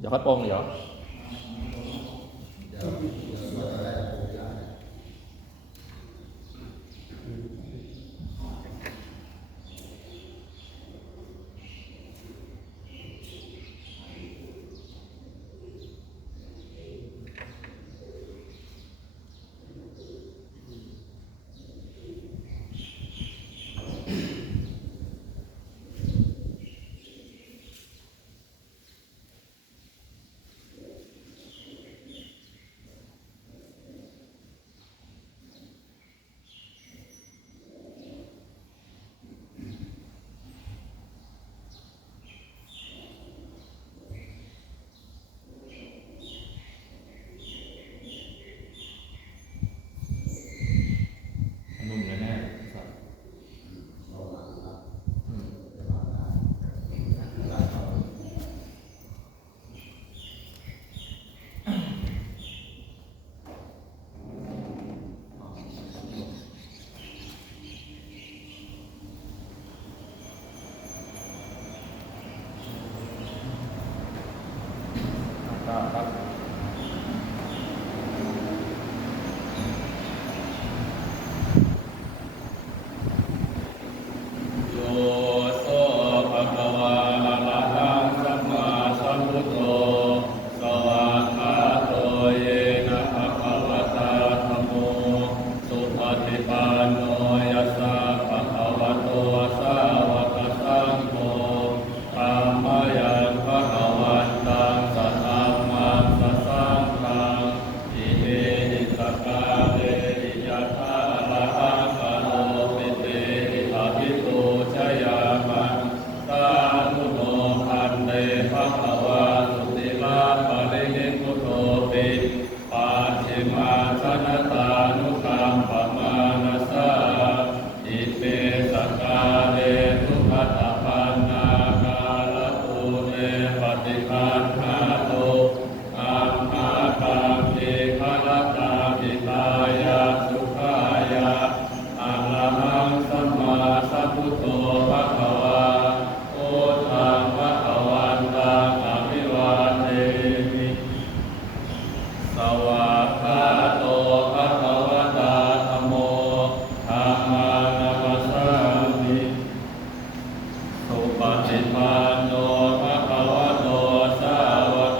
เดี๋ยวค่อยโปรงเดี๋ยวนุ่มแน่ๆครับครับโยโสภะคะวะอะระหังสัมมาสัมพุทโธสวากขาโตเยนะภะคะวะตาธัมโมสุปฏิปันโนยัสสะภะคะวะโตสาวกสังโฆธัมมยังภะคะวันตังสัทธัมมังสัสสังฆังอิเมหิสกาเวริยะถาระหังกะโลปิเตหิภะพิโตชยามังสาธุโนพันเตภะคะวะสุติลาภรินิพพุโตปิปัจฉิมาชนะตานุกัมปมานัสสะอิเมสกาเลทุขัตถะปันนากาลตุเนปฏิปันหาโตอัมมาตังเอขะละตาปิตายาสุขายาอะระหังสัมมาสัมพุทโธภะคะวะโอทังภะคะวันตังอะภิวาเทมิสวากขาโตภะคะวะตาธัมโมธัมมานัมสสามิสุปฏิปันโนภะคะวะโตสาวก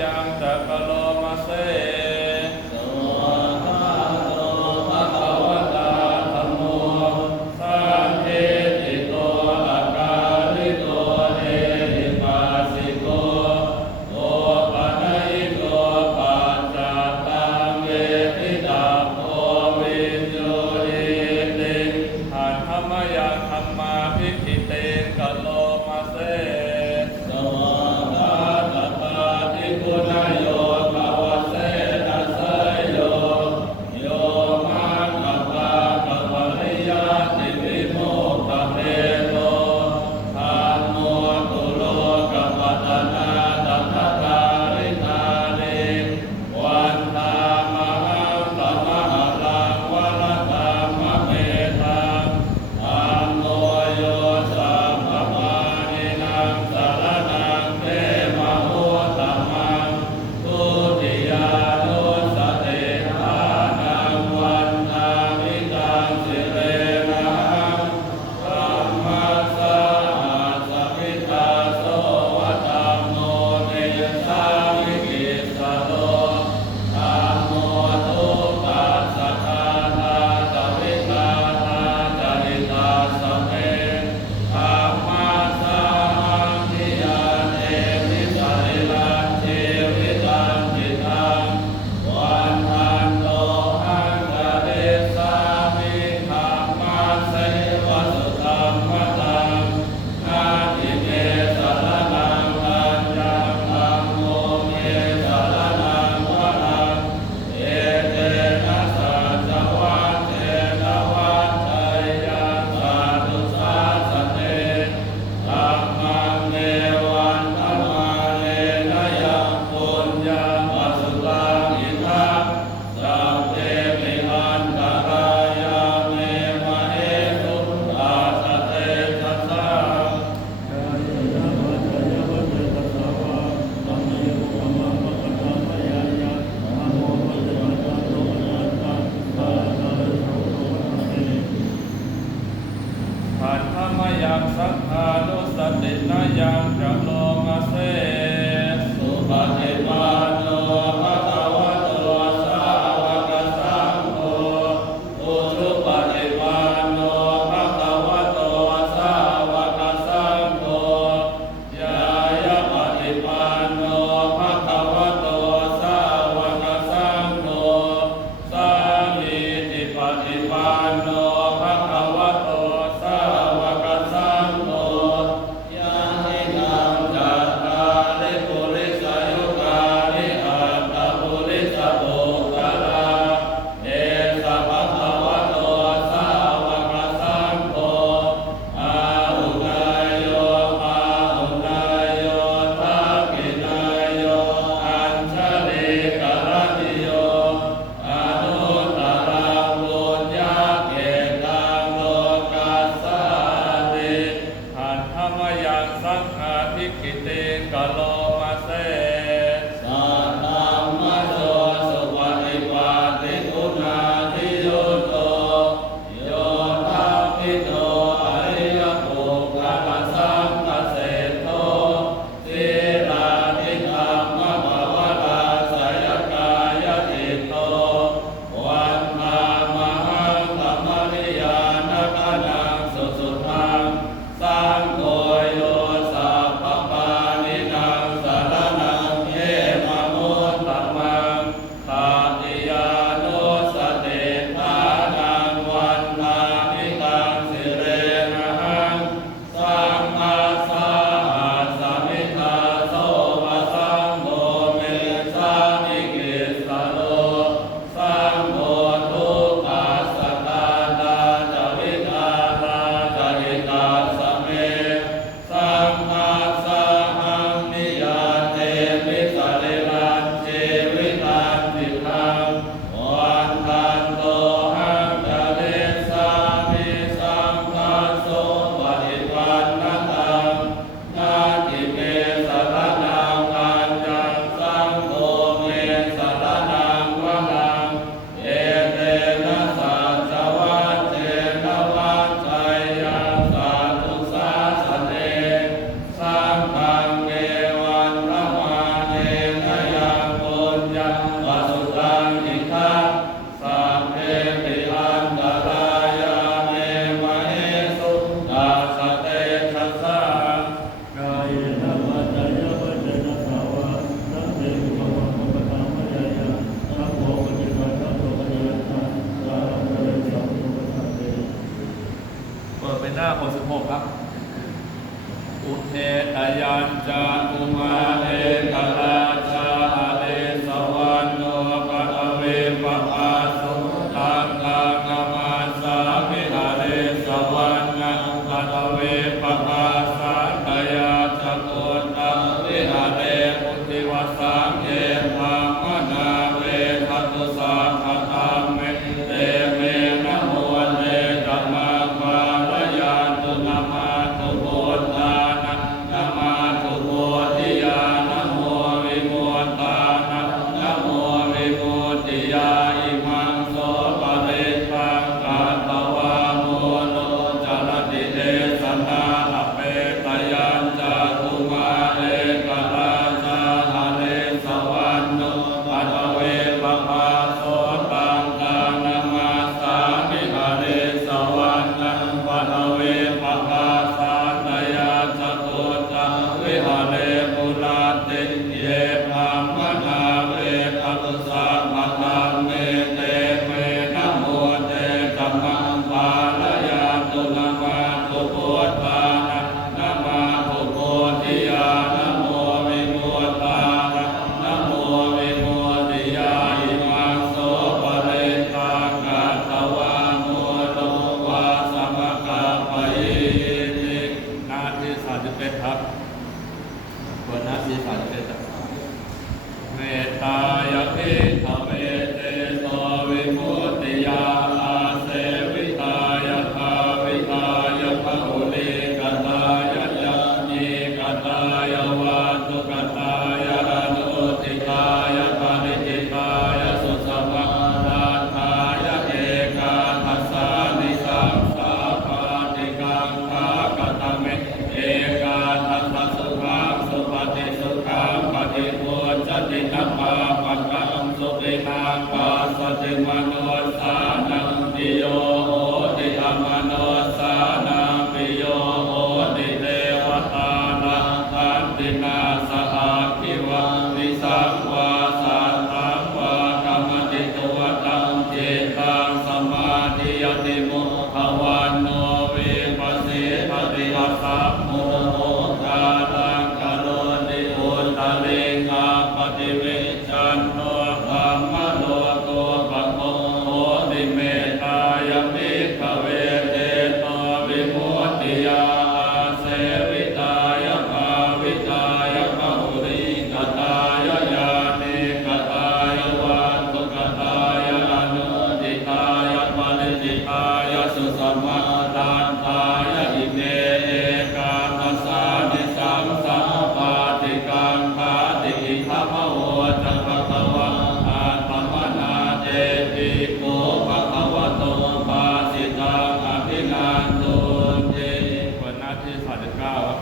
ยังจักโลมาเสสวากาโตภะคะวะตาธัมโมสันทิติโตอะกาลิโตเอหิปัสสิโกโอปะนะหิโตปัจจตังเวทิตาโพวิญโยหิติหันธรรมยังธัมมาภิกขิเตกะโลมาเสสวากาตตาทิกุณโยภวเสนัสสยโยโยมังกัปปะกัปปะริยติวิโมกขเปโตธัมโมตุโลกัปปะตนาตัทธะกาลิธานิวันธามหังสัมมะหลังวรธรรมเมธังธัมโมโยสัมภมานินังสารนังเทมะโหตัมมังทุติยานุสติฐานังวันนามิตังสิเรนะธัมมัสสะสัพพิตาโสวะธัมโมเนสาวิกิสสโตธัมโมทุกขัสสะทานาสวิกาตาจาริตาสเมธัมมัสสะทิยาเนวิสาริลันเทวิตังจิตังวันทันโตหังกะเดสามิธัมมัสเสวะสุธัมมตังนาทิเมสารนังปัญญังธัมโมเมสารนังวรังเอเตนะสัจวัตเตนะวัฏฏัยยังสาธุสาสเนธัมมังเนวันธัมมาเนนะยังปุญญาวสุตังอิทังสัพเพมิอันตรายาเมมะเอตุอาสเตทัสสะหันธรรมยังสังฆานุสตินะยังจะโลมาเสสุปฏิปันโนภะคะวะโตสาวกสังโฆอุชุปฏิปันโนภะคะวะโตสาวกสังโฆยายะปฏิปันโนภะคะวะโตสาวกสังโฆสามีติปฏิปันโนภะคะวะโตสาวกสังโฆยะหินังจัตตาริปุริสยุกานิอัตตปุริสโภคลาเอสะภะคะวะโตสาวกสังโฆอาหุนายโยอาหุนายโยทักขินายโยอัญชลีกรณิโยอนุตตรังปุญญาเกตังโลกัสสาติหันธรรมยังสังฆาภิกขิเตกะโลมาเสสัทธัมมโสสุปฏิปันติคุณาทิโยโตโยทัพพิโตอริยปุคคลสังฆเสโทสีลานิธรรมภวตาสยกายติโตวันมามหังธรรมนิยานคนังสุสุทังสังโฆโยสัพพปานินัง 16ครับอุเทตยัญจาอุมาเอกราชาเลสวรรณโนปะเวปะอาสุตังตังนามาสามิหาเรสวรรณะปะเวปะอาสันตยาชโกตังวิหาเรมุติวสังเยธรรมนาเวทัตุสาขะธรรมเมเตเมนะโมเตธัมมาปาลยาตุนามาตุโพธานะนามาตุโพธิญาณโมวิโมตตานะนะโมวิโมตติยาอิมังโสปะเรตังกาตวาโมโนจารติเตสนาอเปตยัญจาตุมาเอกราชาหะเรสวรรณโนปะเวปะภาโสตังตังนามาสามิหะเรสวรรณะปะเวปะภาสันตยาชโกตังวิหะเรปุราติเยธรรมนาเวทัตุสาภะธรรมเมเตเมนะโมเตธัมมังปาลยาตุนามาตุโพธานะนะมาตุโพธิญาณโมวิโมตตานะนะโมวิโมตติยาอิมังโสปะเรตังกาตวาโมโนวาสมะกาปะยิติหน้าที่31ครับบนหน้าที่31ครับเมตตายะภิธเมเตโสวิมุตติยาอาเสวิตายะภาวิตายะภะอุลิกตายะยัญญีกตายะวาตุกตายะอนุทิตายะปาริจิตายะสุสัพพะทานทายะเอกาทัสสานิสังสาปาติกังภากตเมเอกาทัสสะสุขังสุปฏิสุขังปฏิโภจติตัมมาปักขังสุปินังปัสสติมโนสานังปิโยโหติธรรมโนสานังปิโยโหติเทวตานังทันตินาสหคิวะวิสังวาสัตตังวากรรมติตัวตังเจตังสมาธิยติมุขวันโนวิปัสสิปฏิปัสสัมโมโหกาลังกโรติอุตตลิกาปฏิวิชันโนธรรมโลโกปะโมโหติเมตตายะภิกขเวเตโตวิมุตติยาอาเสวิตายะภาวิตายะภะอุริกตายะญาณิกตายะวาตุกตายะอนุทิตายะปาริจิตายะสุสัมมาทานทายะอิเมเอกาทัสสานิสังสัมปาติกังภาติอิทัพพะโวจักภะคะวะอาตัมมนาเตติโกภะคะวะโตภาสิตังอภินันตุติวันหน้าที่39ครับ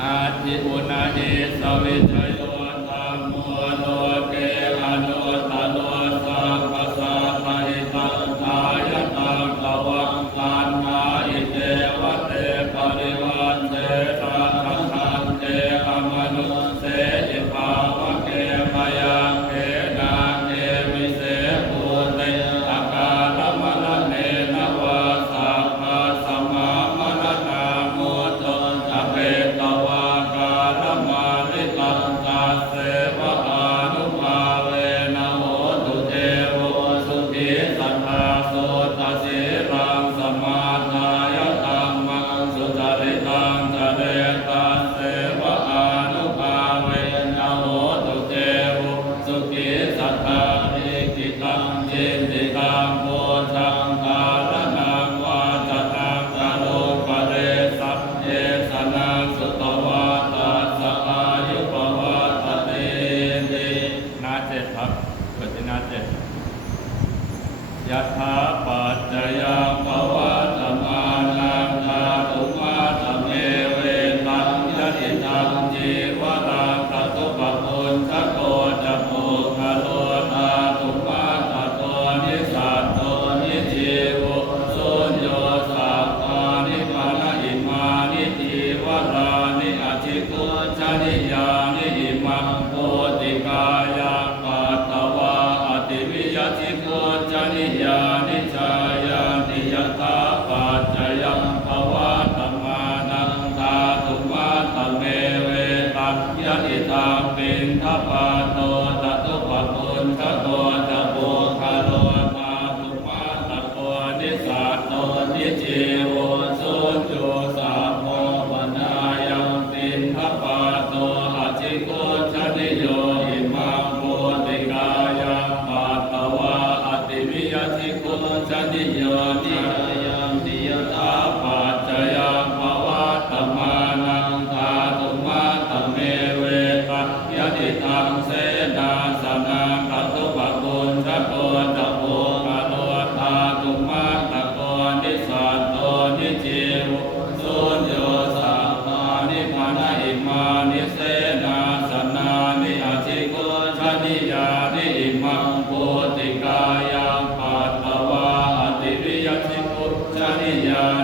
อาทิอุณาหิสวิจโยธัมโมโลเกอนุตตโนสัพพสัตตหิตังทายตังตวังตันนาอิเตวะเตปริวันเตสัทธังเตอมนุเสติภาวะเกมยังเกนาเกวิเศภูเตอาการมะนะเนนะวาสัพพะสัมมามะนะนาโมโตอเปตวากาลมาลิตังตัสเสวะอานุภาเวนะโหตุเทโวสุขีสัทธาโสตัสสิรังสมาทายะธัมมังสุจริตังจเรตัสเสวะอานุภาเวนะโหตุเทโวสุขีสัทธานิกิตังจิตติตังโพชังกาลนังวาจตังกะโลปะเรสัพเยสนังสุตวาตัสสะอายุปวัตติตินาเจ็ดครับปฏินาเจ็ดยะถาปัจจยังภวะธรรมานั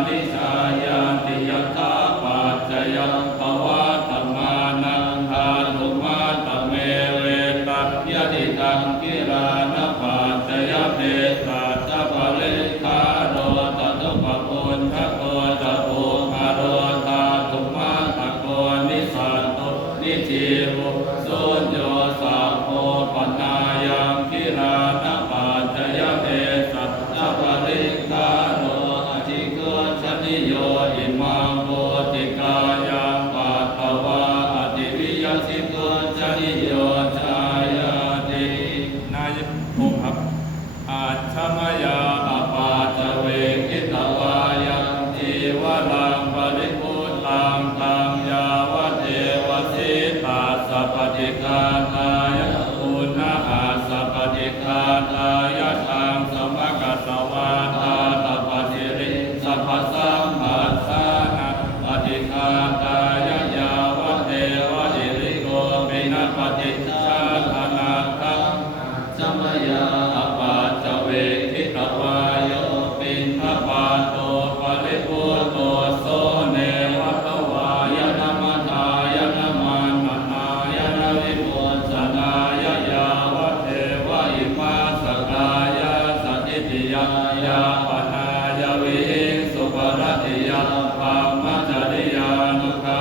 นิชายาติยถาปัจจยังภวะธรรมานังทานุมาตเมเวตัพยติตังกิรานะปัจจยเมตัจจปริคาโรตตุปปุญชโกจตุคาโรตาตุมาตโกนิสันตุนิจิวุสุญโยสัพโพปนายังกิรานะปัจจยเมตัจจปริคาโรอธิโกชนิโยอิมังโพติกายังปัตตวาอติวิยสิโกชนิโยชายาตินายภูมิครับอาชมยาอปาจเวกิตวายังจีวรังปริพุทธังตังยาวเทวสิตาสัพพติกาตายปุณณาสัพพติกาตายตังสมกัสสวาตาตัปปติริสัพพสัมปัสสานะปฏิฆาตายยาวเทวดิริโกปินะปฏิชาธนาคังสัมยาอปาจเวคิตวายโยปินทปาโตปริปุตโตโสเนวัตวายนะมัทายนะมันนายนะวิปุสสนายยาวเทวอิมาสกายสัจจิยายาปนายวิสุปรติยาปัมมจริยานุขา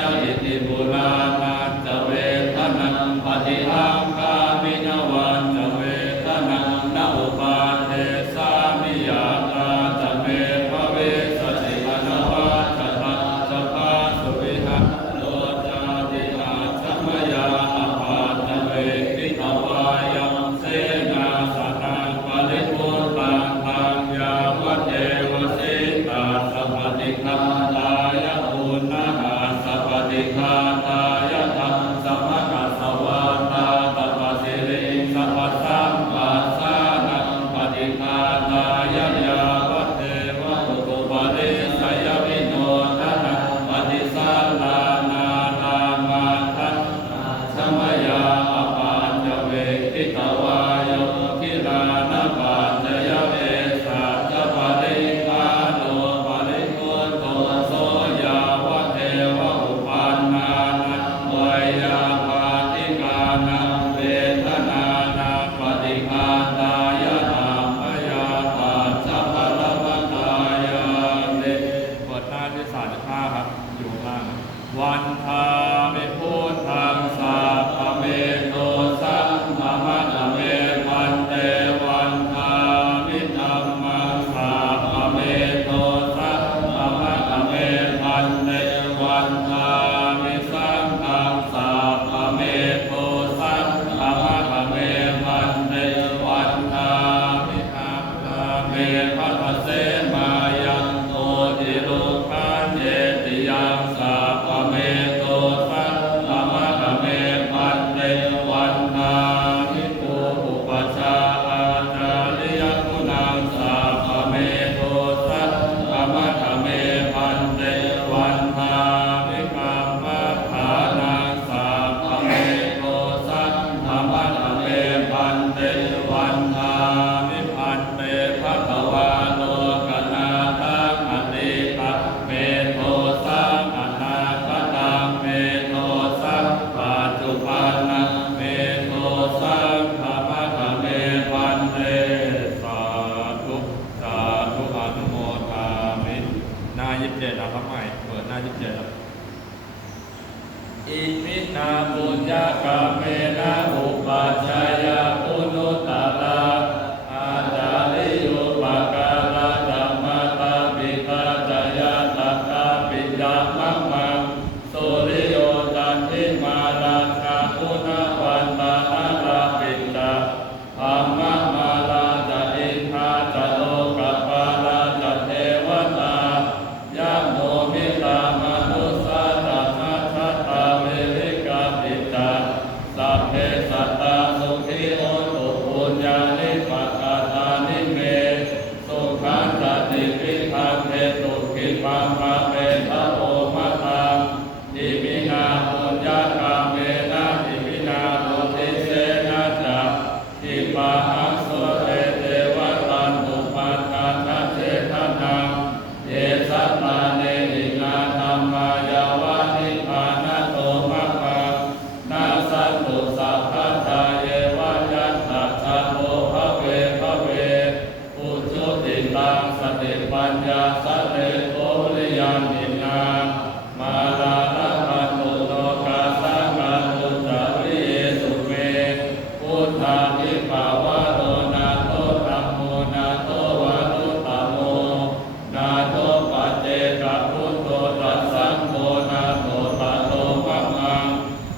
ยอิติบุรานันจเวทนังปฏิหังคามินวันจเวทนังนาอุปาเทสามิยาตาจเมภเวสติอนวัชตาสภาสุวิหะโลจาติอาชัมยาอปาจเวกิตวายังเสนาสนังปริพุทธังตังยาวเทวสิตาสัพพติคาตายปุณณาสัพพติคาตายตังสมกัสสวาตาตัปปสิริสัพพสัมปัสสานังปฏิคาตายยาวเทวะตุปะริสยวิโนทนะปฏิสัลลานานามาทันสมยาอปาจเวกิตวายโยกิรานะปัจจยเมสัจจปริคาโนปริพุทโตโสยาวเทวะอุปันนานังเวยาปาติกานังเวทนานังปฏิฆาตายนาพยาปัจจพลวตายาเตบทหน้าที่35ครับอยู่ข้างล่างวันทามิพุทธังสัพพเมโตสัมภมะเมพันเตวันทามิธัมมังสัพพเมโตสัมภมะเมพันเตวันทามิสังฆังสัพพเมโตสัมภมะเมพันเตวันทามิอัปปะเมภัสเสมายังโตติโลกัญเจติยังสัพพเมโตสัมภมะเมพันเตวันทามิปุปุปชาอาจาริยคุณังสัพพเมโตสัมภมะเมพันเตวันทามิกัมมะฐานังสัพพเมโตสัมภมะเมพันเตวันทามิพันเตภควาโลกนาทังอติตะเมโทสังอนาคตังเมโทสังปัจจุบันนังเมโทสังธรรมะเมพันเตสาธุสาธุอนุโมทามิหน้า27นะครับใหม่เปิดหน้า27ครับอิมินาปุญญากาเมนะอุปัชฌายาปุณุตตะระอาจาริโยปะการะธัมมตาปิตาจายาตัตตาปิญญามังมังสุริโยจันทิมาราชาปุณวันตาอาราปิตาธัมมมาราจอินทาจโลกปาราจเทวตายะโมมิตามนุสสะตัมมัชฌตาเวริกาปิตาสัพเพสัตตาสุขิโหตุปุญญานิปัสสตานิเมสุขันตติปิคันเทตุขิปังปะเปตะโอมะตังอิมินาปุญญากาเมนะอิมินาปุติเสนะจะอิปะหังสุเตเทวตันตุปัฏฐานะเจตนังเย มินามาลาลาภตุโลกาสังฆตุจาริสุเวพุทธาภิปาวะโรนาโตธัมโมนาโตวานุตตโมนาโตปัจเจกพุทโธตัสสังโฆนาโตตัสโตปังงัง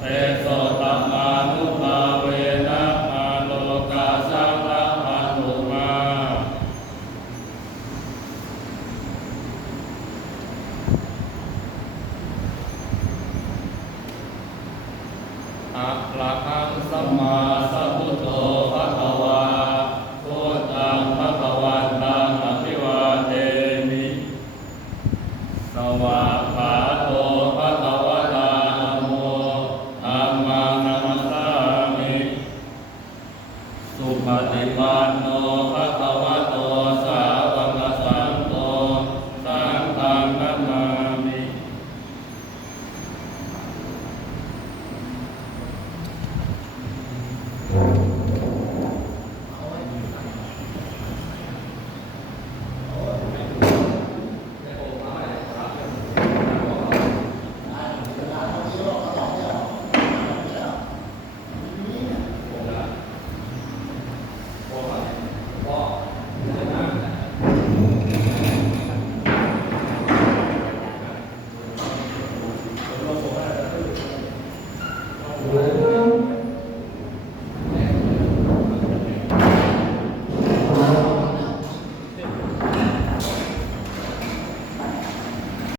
เตโสตัมมานุภาเวนะมาโลกาสังฆปันตุมาอะระหังสัมมาสัมพุทโธภะคะวาพุทธังภะคะวันตังอะภิวาเทมิสวากขาโตภะคะวะตาธัมโมธัมมังนัมสสามิสุปฏิปันโน